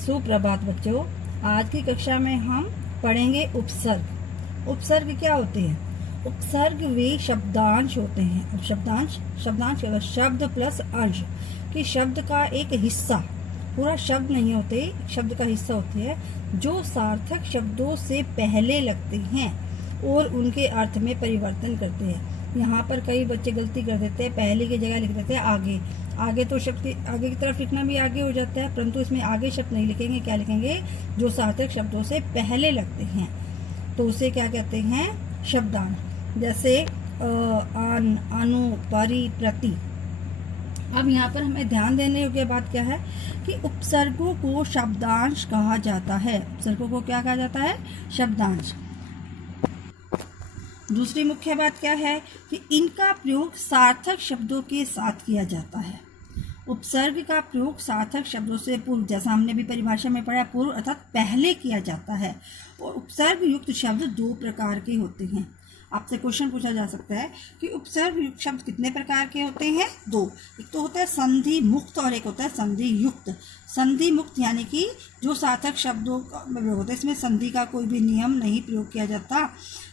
सुप्रभात बच्चों। आज की कक्षा में हम पढ़ेंगे उपसर्ग। उपसर्ग क्या होते हैं? उपसर्ग वे शब्दांश होते हैं। अब शब्दांश का शब्द प्लस अंश कि शब्द का एक हिस्सा, पूरा शब्द नहीं होते, शब्द का हिस्सा होते हैं जो सार्थक शब्दों से पहले लगते हैं और उनके अर्थ में परिवर्तन करते हैं। यहाँ पर कई बच्चे गलती कर देते हैं, पहले की जगह लिख देते हैं आगे। आगे तो शब्द आगे की तरफ लिखना भी आगे हो जाता है, परंतु इसमें आगे शब्द नहीं लिखेंगे। क्या लिखेंगे? जो सार्थक शब्दों से पहले लगते हैं, तो उसे क्या कहते हैं? शब्दांश। जैसे अन, अनु, परि, प्रति। अब यहाँ पर हमें ध्यान देने योग्य बात क्या है कि उपसर्गों को शब्दांश कहा जाता है। उपसर्गों को क्या कहा जाता है? शब्दांश। दूसरी मुख्य बात क्या है कि इनका प्रयोग सार्थक शब्दों के साथ किया जाता है। उपसर्ग का प्रयोग सार्थक शब्दों से पूर्व, जैसा हमने भी परिभाषा में पढ़ा, पूर्व अर्थात पहले किया जाता है। और उपसर्ग युक्त शब्द दो प्रकार के होते हैं। आपसे क्वेश्चन पूछा जा सकता है कि उपसर्ग युक्त शब्द कितने प्रकार के होते हैं? दो। एक तो होता है संधि मुक्त और एक होता है संधि युक्त। संधि मुक्त यानी कि जो सार्थक शब्दों का प्रयोग होता है, इसमें संधि का कोई भी नियम नहीं प्रयोग किया जाता।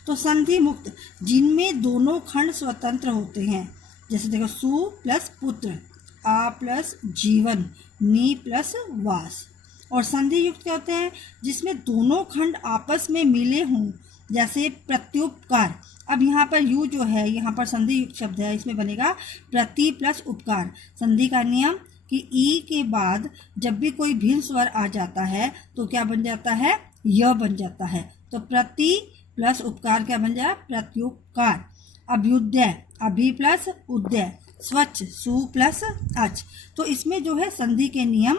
तो संधि मुक्त जिनमें दोनों खंड स्वतंत्र होते हैं। जैसे देखो, सु प्लस पुत्र, आ प्लस जीवन, नी प्लस वास। और संधि युक्त क्या होते हैं? जिसमें दोनों खंड आपस में मिले हों, जैसे प्रत्युपकार। अब यहाँ पर यू जो है, यहाँ पर संधि युक्त शब्द है, इसमें बनेगा प्रति प्लस उपकार। संधि का नियम कि ई के बाद जब भी कोई भिन्न स्वर आ जाता है तो क्या बन जाता है? य बन जाता है। तो प्रति प्लस उपकार क्या बन जाए? प्रत्युपकार। अभ्युदय, अभि प्लस उदय, स्वच्छ, सु प्लस अच। तो इसमें जो है संधि के नियम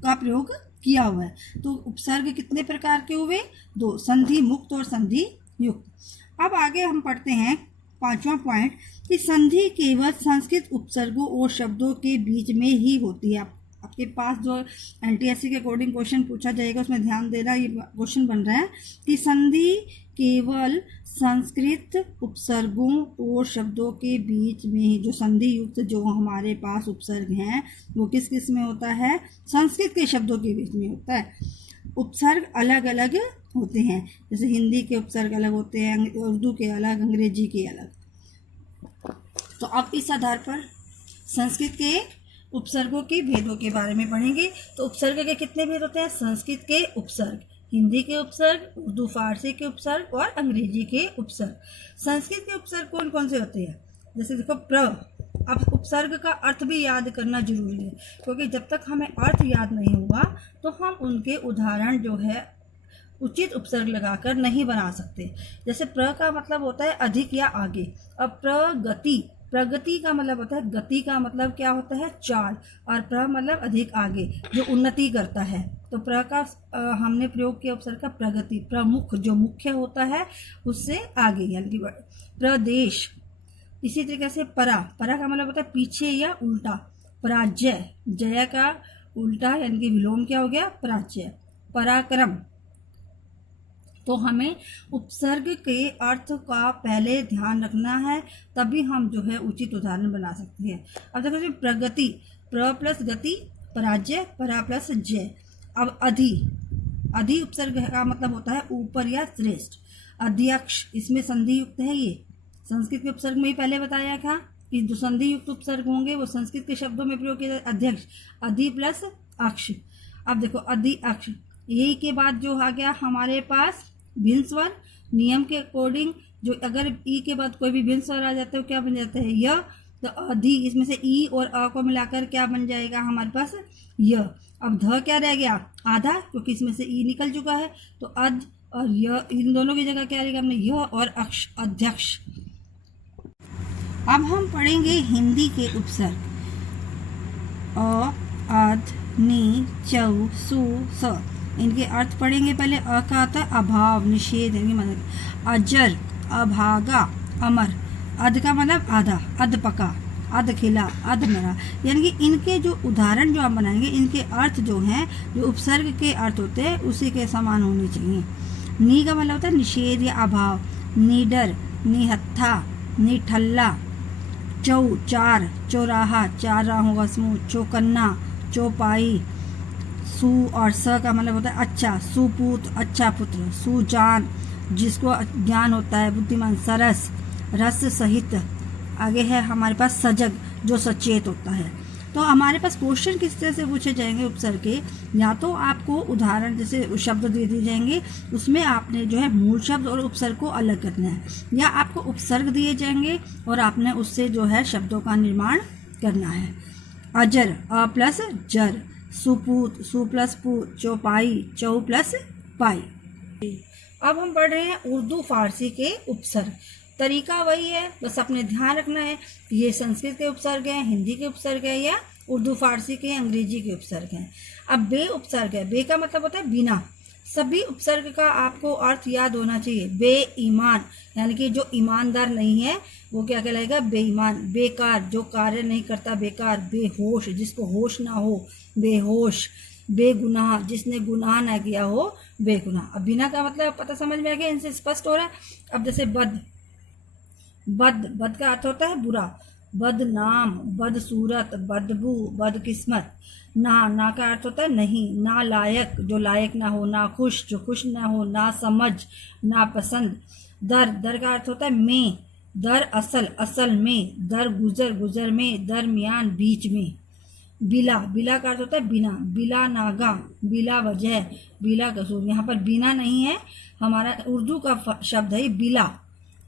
का प्रयोग किया हुआ है। तो उपसर्ग कितने प्रकार के हुए? दो, संधि मुक्त और संधि युक्त। अब आगे हम पढ़ते हैं पांचवा पॉइंट कि संधि केवल संस्कृत उपसर्गों और शब्दों के बीच में ही होती है। आपके पास जो एनटीएससी के अकॉर्डिंग क्वेश्चन पूछा जाएगा उसमें ध्यान देना। ये क्वेश्चन बन रहा है कि संधि केवल संस्कृत उपसर्गों और शब्दों के बीच में ही, जो संधि युक्त जो हमारे पास उपसर्ग हैं वो किस किस में होता है? संस्कृत के शब्दों के बीच में होता है। उपसर्ग अलग अलग होते हैं, जैसे हिंदी के उपसर्ग अलग होते हैं, उर्दू के अलग, अंग्रेजी के अलग। तो अब इस आधार पर संस्कृत के उपसर्गों के भेदों के बारे में पढ़ेंगे। तो उपसर्ग के कितने भेद होते हैं? संस्कृत के उपसर्ग, हिंदी के उपसर्ग, उर्दू फारसी के उपसर्ग और अंग्रेजी के उपसर्ग। संस्कृत के उपसर्ग कौन कौन से होते हैं? जैसे देखो, प्र। अब उपसर्ग का अर्थ भी याद करना जरूरी है, क्योंकि जब तक हमें अर्थ याद नहीं होगा तो हम उनके उदाहरण जो है उचित उपसर्ग लगाकर नहीं बना सकते। जैसे प्र का मतलब होता है अधिक या आगे। अब प्रगति, प्रगति का मतलब होता है, गति का मतलब क्या होता है? चाल। और प्र मतलब अधिक आगे, जो उन्नति करता है। तो प्र का हमने प्रयोग किया उपसर्ग का प्रगति। प्रमुख जो मुख्य होता है उससे आगे यानी कि प्रदेश। इसी तरीके से परा, परा का मतलब होता है पीछे या उल्टा। पराजय, जय का उल्टा यानी कि विलोम क्या हो गया? पराजय। पराक्रम। तो हमें उपसर्ग के अर्थ का पहले ध्यान रखना है, तभी हम जो है उचित उदाहरण बना सकते हैं। अब देखो, प्रगति, प्र प्लस गति, पराजय, परा प्लस जय। अब अधि, अधि उपसर्ग का मतलब होता है ऊपर या श्रेष्ठ। अध्यक्ष, इसमें संधि युक्त है। ये संस्कृत के उपसर्ग में ही पहले बताया था कि जो संधि युक्त उपसर्ग होंगे वो संस्कृत के शब्दों में प्रयोग किया जाए। अध्यक्ष, अधि प्लस अक्ष। अब देखो, अधि अक्ष, यही के बाद जो आ गया हमारे पास भिन्न स्वर। नियम के अकॉर्डिंग जो अगर ई के बाद कोई भी भिन्न स्वर आ जाता है तो क्या बन जाता है? य। तो अधि, इसमें से ई और अ को मिलाकर क्या बन जाएगा हमारे पास? य। अब ध क्या रह गया? आधा, क्योंकि इसमें से ई निकल चुका है। तो अध और य, इन दोनों की जगह क्या रहेगा? हमने य और अक्ष, अध्यक्ष। अब हम पढ़ेंगे हिंदी के उपसर्ग। अ, अध, नि, चौ, सु, स। इनके अर्थ पढ़ेंगे। पहले अ का आता है अभाव, निषेध, मतलब अजर, अभागा, अमर। अध का मतलब आधा, अध पका, अध खिला, अध मरा। यानी कि इनके जो उदाहरण जो आप बनाएंगे, इनके अर्थ जो हैं, जो उपसर्ग के अर्थ होते हैं उसी के समान होने चाहिए। नी का मतलब होता है निषेध या अभाव। निडर, निहत्था, निठल्ला। चौ, चार, चौराहा, चार राहों का समूह। चौकन्ना, चौपाई। सु और स का मतलब होता है अच्छा, सुपूत अच्छा पुत्र, सुजान जिसको ज्ञान होता है, बुद्धिमान, सरस रस सहित। आगे है हमारे पास सजग जो सचेत होता है। तो हमारे पास क्वेश्चन किस तरह से पूछे जाएंगे उपसर्ग के, या तो आपको उदाहरण जैसे शब्द दे दिए जाएंगे, उसमें आपने जो है मूल शब्द और उपसर्ग को अलग करना है, या आपको उपसर्ग दिए जाएंगे और आपने उससे जो है शब्दों का निर्माण करना है। अजर अ प्लस जर, सुपूत सु प्लस पू, चौपाई चौ प्लस पाई। अब हम पढ़ रहे हैं उर्दू फारसी के उपसर्ग। तरीका वही है, बस अपने ध्यान रखना है ये संस्कृत के उपसर्ग हैं, हिंदी के उपसर्ग है, या उर्दू फारसी के अंग्रेजी के उपसर्ग हैं। अब बे उपसर्ग है, बे का मतलब होता है बिना। सभी उपसर्ग का आपको अर्थ याद होना चाहिए। बेईमान यानी कि जो ईमानदार नहीं है वो क्या कहलाएगा, बेईमान। बेकार जो कार्य नहीं करता बेकार। बेहोश जिसको होश ना हो बेहोश। बेगुनाह जिसने गुनाह ना किया हो बेगुनाह। अब बिना का मतलब पता समझ में आ गया, इनसे स्पष्ट हो रहा है। अब जैसे बद, बद का अर्थ होता है बुरा। बदनाम, बदसूरत, बदबू, बदकिस्मत। ना का अर्थ होता है नहीं। ना लायक जो लायक ना हो। ना खुश जो खुश ना हो। ना समझ, ना पसंद। दर का अर्थ होता है में। दर असल में। दर गुजर में। दरमियान बीच में। बिला का अर्थ होता है बिना। बिला नागा, बिला वजह, बिला कसूर। यहाँ पर बिना नहीं है, हमारा उर्दू का शब्द है बिला।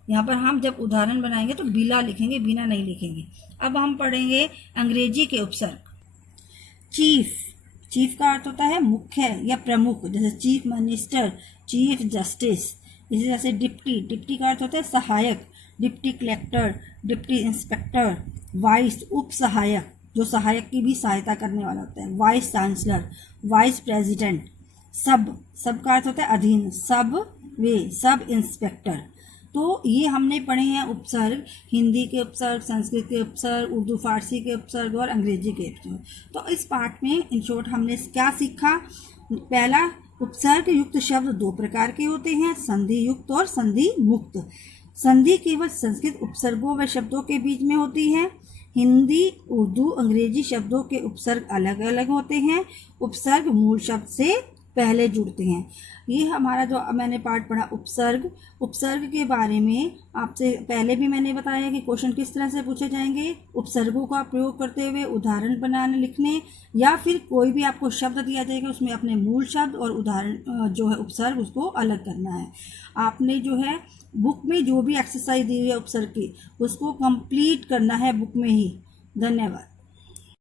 यहाँ पर हम जब उदाहरण बनाएंगे तो बिला लिखेंगे, बिना नहीं लिखेंगे। अब हम पढ़ेंगे अंग्रेजी के उपसर्ग। चीफ का अर्थ होता है मुख्य या प्रमुख, जैसे चीफ मिनिस्टर, चीफ जस्टिस। इसी तरह से डिप्टी का अर्थ होता है सहायक। Deputy collector, deputy inspector. Vice उप सहायक जो सहायक की भी सहायता करने वाला होता है। Vice chancellor, vice president. सब का अर्थ होता है अधीन। Sub inspector. तो ये हमने पढ़े हैं उपसर्ग, हिंदी के उपसर्ग, संस्कृत के उपसर्ग, उर्दू फारसी के उपसर्ग और अंग्रेजी के उपसर्ग। तो इस पाठ में इन शॉर्ट हमने क्या सीखा। पहला, उपसर्ग युक्त शब्द दो प्रकार के होते हैं, संधि युक्त और संधि मुक्त। संधि केवल संस्कृत उपसर्गों व शब्दों के बीच में होती है। हिंदी, उर्दू, अंग्रेजी शब्दों के उपसर्ग अलग अलग होते हैं। उपसर्ग मूल शब्द से पहले जुड़ते हैं। ये हमारा जो मैंने पाठ पढ़ा उपसर्ग के बारे में आपसे पहले भी मैंने बताया कि क्वेश्चन किस तरह से पूछे जाएंगे। उपसर्गों का प्रयोग करते हुए उदाहरण बनाने लिखने, या फिर कोई भी आपको शब्द दिया जाएगा उसमें अपने मूल शब्द और उदाहरण जो है उपसर्ग उसको अलग करना है। आपने जो है बुक में जो भी एक्सरसाइज दी हुई है उपसर्ग की उसको कंप्लीट करना है बुक में ही। धन्यवाद।